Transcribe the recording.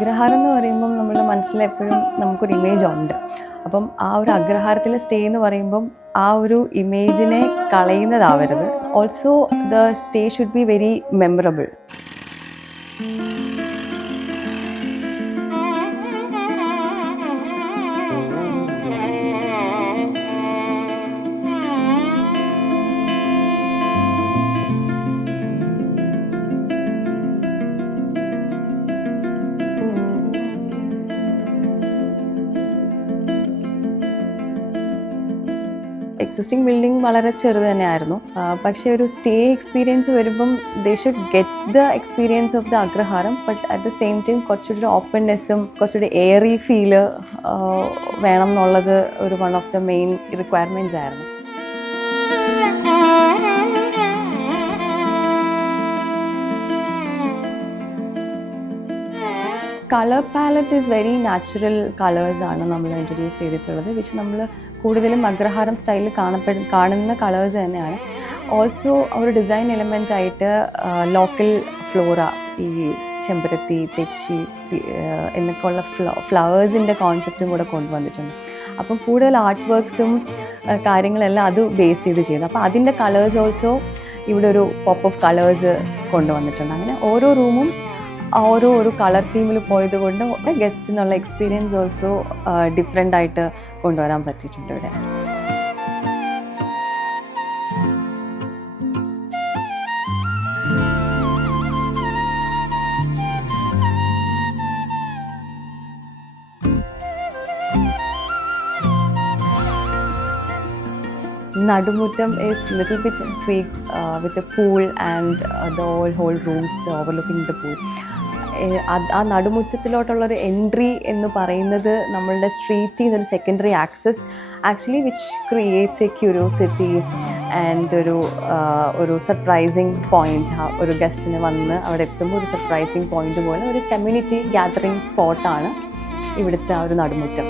അഗ്രഹാരം എന്ന് പറയുമ്പം നമ്മുടെ മനസ്സിലെപ്പോഴും നമുക്കൊരു ഇമേജ് ഉണ്ട്. അപ്പം ആ ഒരു അഗ്രഹാരത്തിൽ സ്റ്റേ എന്ന് പറയുമ്പം ആ ഒരു ഇമേജിനെ കളയുന്നതാവരുത്. Also the stay should be very memorable. Existing building വളരെ ചെറുത് തന്നെയായിരുന്നു. പക്ഷേ ഒരു സ്റ്റേ എക്സ്പീരിയൻസ് വരുമ്പം they should get the experience of the agraharam, but at the same time കുറച്ചുകൂടി ഓപ്പൺനെസ്സും കുറച്ചുകൂടി എയറി ഫീല് വേണം എന്നുള്ളത് ഒരു one of the main requirements ആയിരുന്നു. Colour palette is very natural കളേഴ്സാണ് നമ്മൾ ഇൻട്രൊഡ്യൂസ് ചെയ്തിട്ടുള്ളത്, വിച്ച് നമ്മൾ കൂടുതലും അഗ്രഹാരം സ്റ്റൈലിൽ കാണുന്ന കളേഴ്സ് തന്നെയാണ്. ഓൾസോ ഒരു ഡിസൈൻ എലമെൻ്റ് ആയിട്ട് ലോക്കൽ ഫ്ലോറ, ഈ ചെമ്പരത്തി, തെച്ചി എന്നൊക്കെയുള്ള ഫ്ലവേഴ്സിൻ്റെ കോൺസെപ്റ്റും കൂടെ കൊണ്ടുവന്നിട്ടുണ്ട്. അപ്പം കൂടുതൽ ആർട്ട് വർക്ക്സും കാര്യങ്ങളെല്ലാം അത് ബേസ് ചെയ്ത് ചെയ്യുന്നു. അപ്പോൾ അതിൻ്റെ കളേഴ്സ് ഓൾസോ ഇവിടെ ഒരു പോപ്പ് ഓഫ് കളേഴ്സ് കൊണ്ടുവന്നിട്ടുണ്ട്. അങ്ങനെ ഓരോ റൂമും ഒരു കളർ തീമിൽ പോയത് കൊണ്ട് ഗസ്റ്റിനുള്ള എക്സ്പീരിയൻസ് ഓൾസോ ഡിഫറെൻ്റ് ആയിട്ട് കൊണ്ടുവരാൻ പറ്റിയിട്ടുണ്ട് ഇവിടെ. നടുമുറ്റം is little bit tweaked with the pool and the whole rooms overlooking the pool. ആ നടുമുറ്റത്തിലോട്ടുള്ളൊരു എൻട്രി എന്ന് പറയുന്നത് നമ്മളുടെ സ്ട്രീറ്റിൽ നിന്നൊരു secondary access actually which creates A curiosity and ഒരു സർപ്രൈസിങ് പോയിന്റ്. ഒരു ഗസ്റ്റിന് വന്ന് അവിടെ എത്തുമ്പോൾ ഒരു സർപ്രൈസിങ് പോയിന്റ് പോലെ ഒരു കമ്മ്യൂണിറ്റി ഗ്യാതറിംഗ് സ്പോട്ടാണ് ഇവിടുത്തെ ആ ഒരു നടുമുറ്റം.